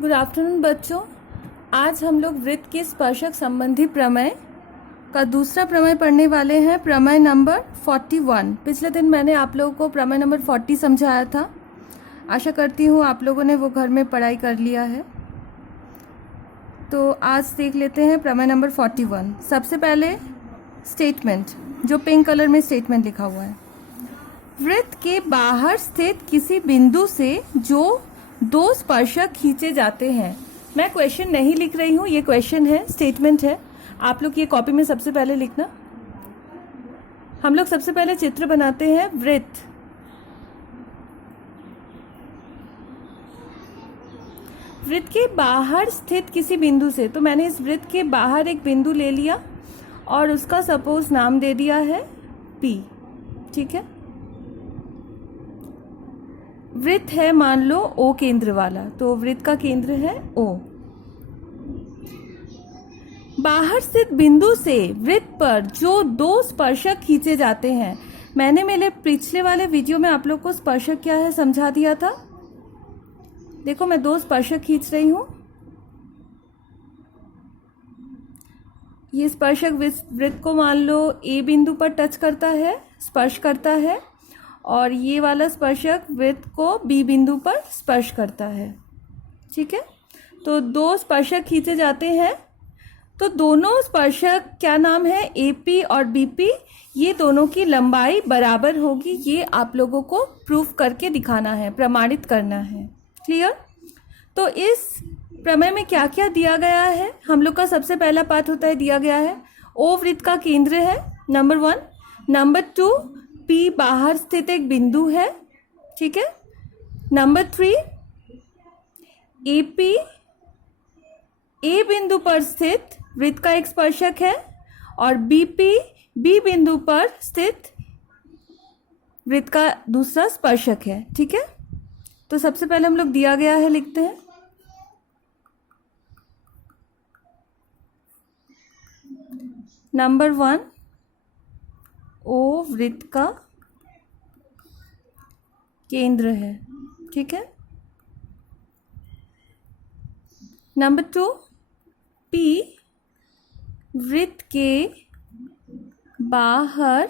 Good afternoon बच्चों। आज हम लोग वृत्त के स्पर्शक संबंधी प्रमेय का दूसरा प्रमेय पढ़ने वाले हैं, प्रमेय नंबर 41। पिछले दिन मैंने आप लोगों को प्रमेय नंबर 40 समझाया था। आशा करती हूँ आप लोगों ने वो घर में पढ़ाई कर लिया है। तो आज देख लेते हैं प्रमेय नंबर 41। सबसे पहले स्टेटमेंट, जो पिंक कलर में स्टेटमेंट लिखा हुआ है। वृत्त के बाहर स्थित किसी बिंदु से जो दो स्पर्शक खींचे जाते हैं। मैं क्वेश्चन नहीं लिख रही हूँ, ये क्वेश्चन है, स्टेटमेंट है। आप लोग ये कॉपी में सबसे पहले लिखना। हम लोग सबसे पहले चित्र बनाते हैं वृत्त। वृत्त के बाहर स्थित किसी बिंदु से, तो मैंने इस वृत्त के बाहर एक बिंदु ले लिया और उसका सपोज नाम दे दिया है P। ठीक है। वृत्त है मान लो O केंद्र वाला, तो वृत्त का केंद्र है O। बाहर स्थित बिंदु से वृत्त पर जो दो स्पर्शक खींचे जाते हैं। मैंने मेरे पिछले वाले वीडियो में आप लोग को स्पर्शक क्या है समझा दिया था। देखो मैं दो स्पर्शक खींच रही हूं। ये स्पर्शक वृत्त को मान लो A बिंदु पर टच करता है, स्पर्श करता है, और ये वाला स्पर्शक वृत्त को B बिंदु पर स्पर्श करता है। ठीक है। तो दो स्पर्शक खींचे जाते हैं, तो दोनों स्पर्शक क्या नाम है, AP और BP, ये दोनों की लंबाई बराबर होगी। ये आप लोगों को प्रूफ करके दिखाना है, प्रमाणित करना है। क्लियर। तो इस प्रमेय में क्या क्या दिया गया है, हम लोग का सबसे पहला पाठ होता है, दिया गया है O वृत्त का केंद्र है, नंबर 1। नंबर 2, P बाहर स्थित एक बिंदु है। ठीक है। नंबर 3, AP A बिंदु पर स्थित वृत्त का एक स्पर्शक है और BP B बिंदु पर स्थित वृत्त का दूसरा स्पर्शक है। ठीक है। तो सबसे पहले हम लोग दिया गया है लिखते हैं। नंबर 1, O वृत्त का केंद्र है। ठीक है। नंबर 2, P वृत्त के बाहर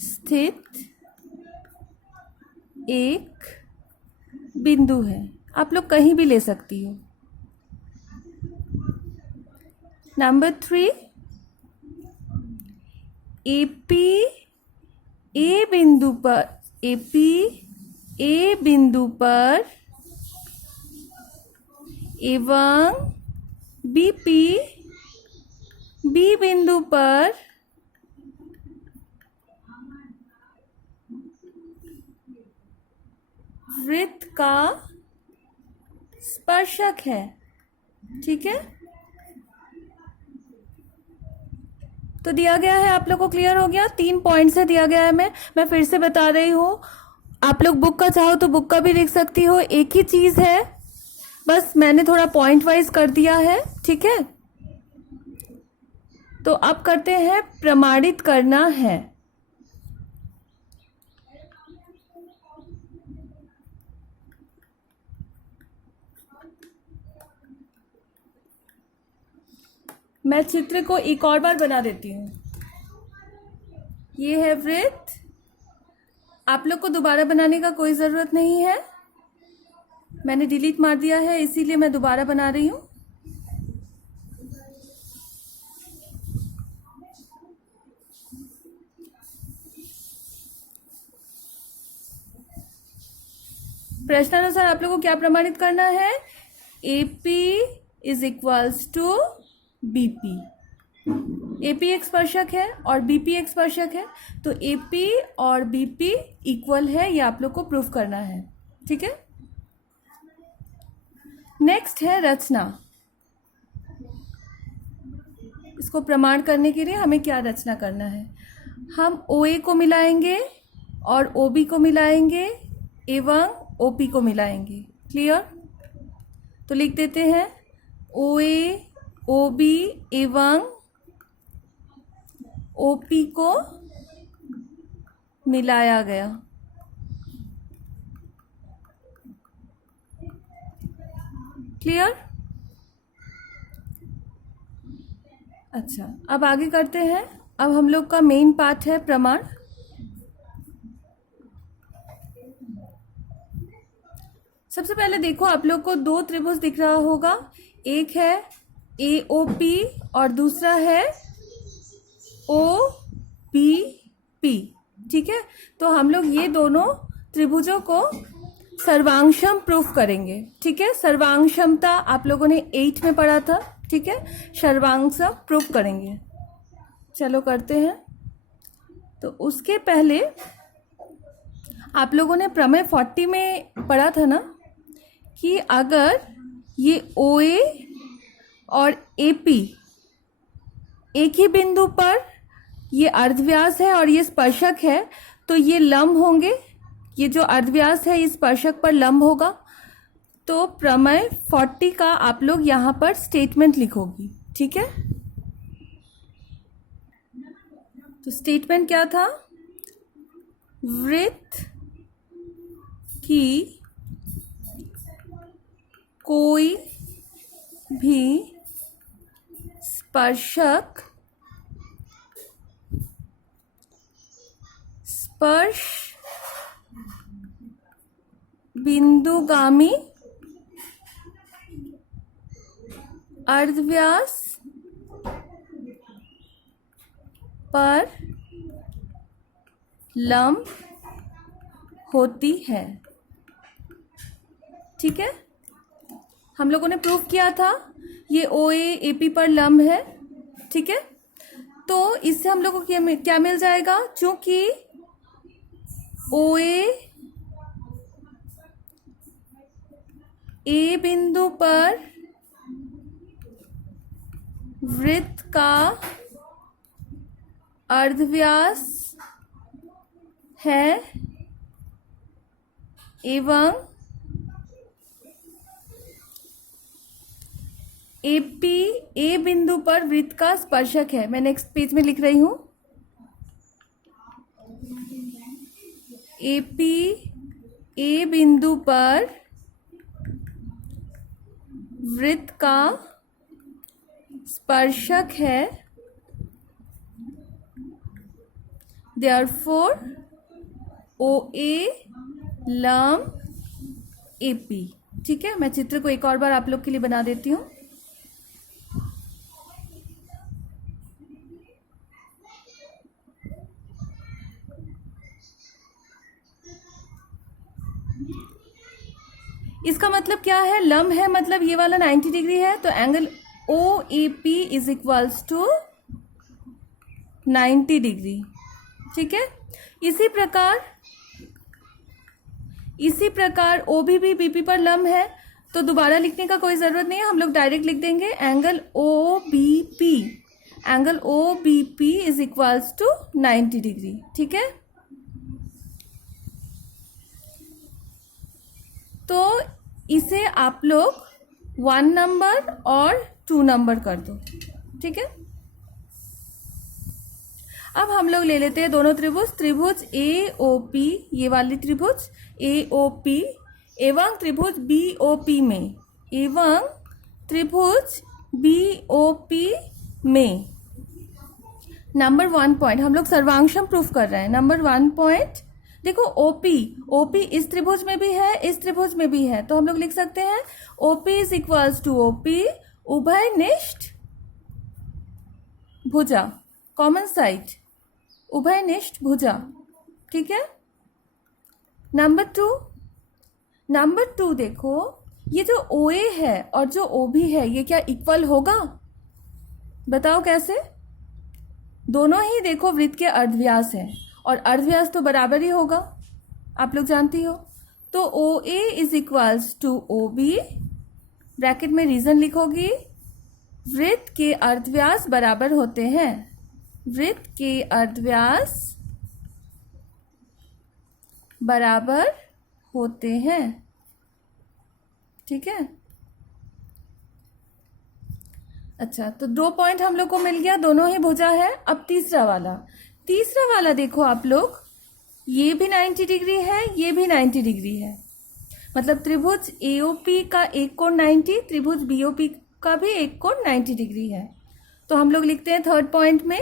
स्थित एक बिंदु है। आप लोग कहीं भी ले सकती हो। नंबर 3, AP A बिंदु पर एवं BP B बिंदु पर वृत्त का स्पर्शक है। ठीक है। तो दिया गया है, आप लोग को क्लियर हो गया। 3 पॉइंट से दिया गया है। मैं फिर से बता रही हूँ। आप लोग बुक का चाहो तो बुक का भी लिख सकती हो। एक ही चीज है, बस मैंने थोड़ा पॉइंट वाइज कर दिया है। ठीक है। तो अब करते हैं, प्रमाणित करना है। मैं चित्र को एक और बार बना देती हूँ। ये है वृत्त। आप लोग को दोबारा बनाने का कोई ज़रूरत नहीं है, मैंने डिलीट मार दिया है, इसीलिए मैं दोबारा बना रही हूँ। प्रश्नानुसार आप लोगों को क्या प्रमाणित करना है, AP is equals to BP। AP एक स्पर्शक है और BP एक स्पर्शक है, तो AP और BP इक्वल है, ये आप लोग को प्रूफ करना है। ठीक है। नेक्स्ट है रचना। इसको प्रमाण करने के लिए हमें क्या रचना करना है, हम OA को मिलाएंगे और OB को मिलाएंगे एवं OP को मिलाएंगे। क्लियर। तो लिख देते हैं OA OB एवं OP को मिलाया गया। क्लियर? अच्छा, अब आगे करते हैं। अब हम लोग का मेन पार्ट है प्रमाण। सबसे पहले देखो, आप लोग को दो त्रिभुज दिख रहा होगा, एक है AOP और दूसरा है OBP। ठीक है, तो हम लोग ये दोनों त्रिभुजों को सर्वांशम प्रूफ करेंगे। ठीक है, सर्वांशमता आप लोगों ने 8 में पढ़ा था। ठीक है, सर्वांशम प्रूफ करेंगे। चलो करते हैं। तो उसके पहले आप लोगों ने प्रमेय 40 में पढ़ा था ना कि अगर ये OA और AP एक ही बिंदु पर, ये अर्धव्यास है और ये स्पर्शक है, तो ये लंब होंगे। ये जो अर्धव्यास है इस स्पर्शक पर लंब होगा। तो प्रमेय 40 का आप लोग यहाँ पर स्टेटमेंट लिखोगी। ठीक है, तो स्टेटमेंट क्या था? वृत्त की कोई भी स्पर्शक स्पर्श बिंदुगामी अर्धव्यास पर लंब होती है। ठीक है, हम लोगों ने प्रूफ किया था ये OA AP पर लंब है। ठीक है, तो इससे हम लोगों को क्या मिल जाएगा? चूंकि OA A बिंदु पर वृत्त का अर्धव्यास है एवं AP A बिंदु पर वृत्त का स्पर्शक है। मैं नेक्स्ट पेज में लिख रही हूं, AP A बिंदु पर वृत्त का स्पर्शक है, देयरफॉर OA लंब AP। ठीक है, मैं चित्र को एक और बार आप लोग के लिए बना देती हूँ। इसका मतलब क्या है? लंब है मतलब ये वाला 90 डिग्री है, तो angle OAP is equals to 90 degree. ठीक है, इसी प्रकार OBB BP पर लंब है, तो दोबारा लिखने का कोई ज़रूरत नहीं है, हम लोग डायरेक्ट लिख देंगे angle OBP is equals to 90 degree. ठीक है, तो इसे आप लोग 1 नंबर और 2 नंबर कर दो। ठीक है, अब हम लोग ले लेते हैं दोनों त्रिभुज AOP, ये वाली त्रिभुज AOP एवं त्रिभुज BOP में नंबर 1 पॉइंट हम लोग सर्वांशम प्रूफ कर रहे हैं। नंबर 1 पॉइंट देखो, OP इस त्रिभुज में भी है, इस त्रिभुज में भी है, तो हम लोग लिख सकते हैं OP is equals to OP उभयनिष्ठ भुजा, कॉमन साइड उभयनिष्ठ भुजा। ठीक है, नंबर 2 देखो, ये जो OA है और जो OB है ये क्या इक्वल होगा? बताओ कैसे? दोनों ही देखो वृत्त के अर्धव्यास है और अर्धव्यास तो बराबर ही होगा, आप लोग जानती हो। तो OA is equals to OB, bracket में रीजन लिखोगी, वृत्त के अर्धव्यास बराबर होते हैं, वृत्त के अर्धव्यास बराबर होते हैं। ठीक है, अच्छा, तो 2 पॉइंट हम लोग को मिल गया, दोनों ही भुजा है। अब तीसरा वाला देखो आप लोग, ये भी 90 डिग्री है, ये भी 90 डिग्री है, मतलब त्रिभुज एओपी का एक कोण 90, त्रिभुज बीओपी का भी एक कोण 90 डिग्री है। तो हम लोग लिखते हैं थर्ड पॉइंट में,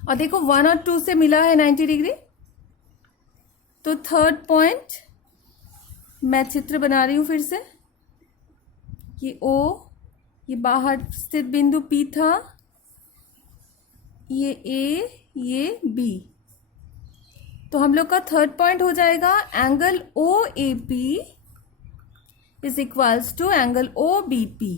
और देखो 1 और 2 से मिला है 90 डिग्री। तो थर्ड पॉइंट मैं चित्र बना रही हूं फिर से। ये O, ये बाहर स्थित बिंदु P था, ये A, ये B। तो हम लोग का थर्ड पॉइंट हो जाएगा angle OAP is equals to angle OBP।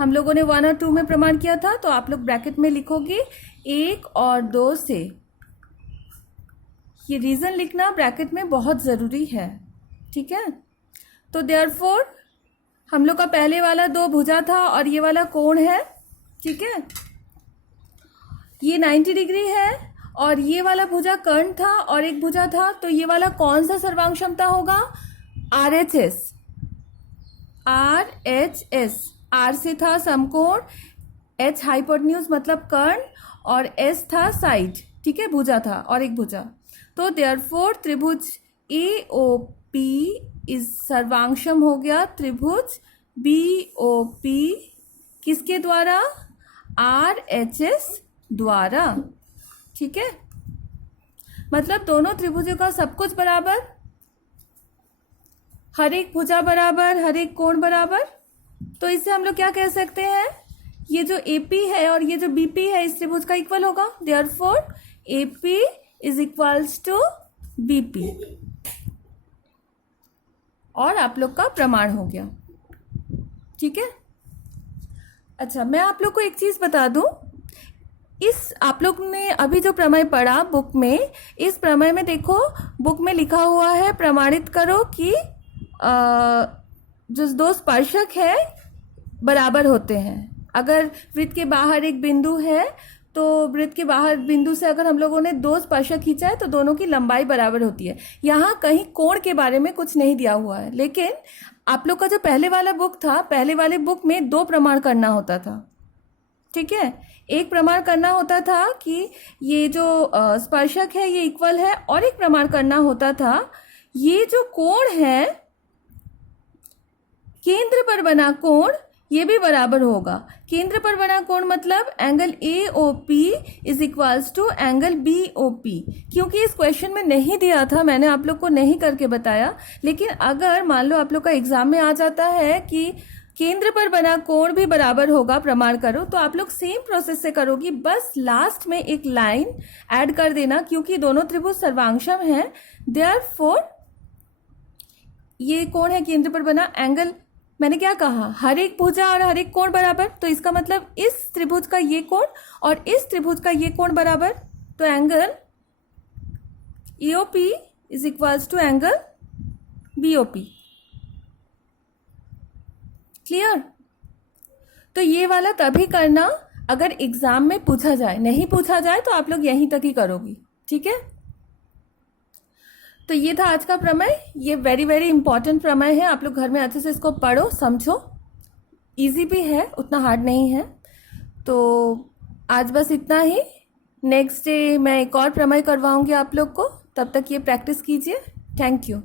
हम लोगों ने 1 और 2 में प्रमाण किया था, तो आप लोग ब्रैकेट में लिखोगे 1 और 2 से। ये रीजन लिखना ब्रैकेट में बहुत ज़रूरी है, ठीक है। तो देयरफॉर हम लोग का पहले वाला 2 भुजा था और ये वाला कोण है, ठीक है। ये 90 डिग्री है और ये वाला भुजा कर्ण था और एक भुजा था, तो ये वाला कौन सा सर्वांग क्षमता होगा? RHS। RHS, R से था समकोण, H हाइपोटेन्यूज मतलब कर्ण, और S था साइड, ठीक है, भुजा था और एक भुजा। तो देयरफॉर त्रिभुज AOP इस सर्वांगक्षम हो गया त्रिभुज BOP किसके द्वारा? RHS द्वारा, ठीक है। मतलब दोनों त्रिभुजों का सब कुछ बराबर, हर एक भुजा बराबर, हर एक कोण बराबर। तो इससे हम लोग क्या कह सकते हैं? ये जो AP है और ये जो BP है इस त्रिभुज का इक्वल होगा। Therefore AP is equals to BP। और आप लोग का प्रमाण हो गया, ठीक है। अच्छा, मैं आप लोग को एक चीज बता दूं, इस आप लोग ने अभी जो प्रमेय पढ़ा बुक में, इस प्रमेय में देखो बुक में लिखा हुआ है प्रमाणित करो कि जो 2 स्पर्शक है बराबर होते हैं। अगर वृत्त के बाहर एक बिंदु है तो वृत्त के बाहर बिंदु से अगर हम लोगों ने 2 स्पर्शक खींचा है तो दोनों की लंबाई बराबर होती है। यहाँ कहीं कोण के बारे में कुछ नहीं दिया हुआ है, लेकिन आप लोग का जो पहले वाला बुक था, पहले वाले बुक में 2 प्रमाण करना होता था, ठीक है। एक प्रमाण करना होता था कि ये जो स्पर्शक है ये इक्वल है, और एक प्रमाण करना होता था ये जो कोण है केंद्र पर बना कोण ये भी बराबर होगा। केंद्र पर बना कोण मतलब angle AOP is equals to angle BOP। क्योंकि इस क्वेश्चन में नहीं दिया था, मैंने आप लोग को नहीं करके बताया, लेकिन अगर मान लो आप लोग का एग्जाम में आ जाता है कि केंद्र पर बना कोण भी बराबर होगा, प्रमाण करो, तो आप लोग सेम प्रोसेस से करोगी, बस लास्ट में एक लाइन ऐड कर देना, क्योंकि दोनों त्रिभुज सर्वांगक्षम हैं। देयरफॉर ये कोण है केंद्र पर बना एंगल, मैंने क्या कहा, हर एक भुजा और हर एक कोण बराबर, तो इसका मतलब इस त्रिभुज का ये कोण और इस त्रिभुज का ये कोण बराबर, तो angle EOP is equals to angle BOP। Clear? तो ये वाला तभी करना अगर एग्जाम में पूछा जाए, नहीं पूछा जाए तो आप लोग यहीं तक ही करोगी, ठीक है। तो ये था आज का प्रमेय। ये वेरी वेरी इंपॉर्टेंट प्रमेय है, आप लोग घर में अच्छे से इसको पढ़ो, समझो। इजी भी है, उतना हार्ड नहीं है। तो आज बस इतना ही। नेक्स्ट डे मैं एक और प्रमेय करवाऊंगी आप लोग को, तब तक ये प्रैक्टिस कीजिए। Thank you.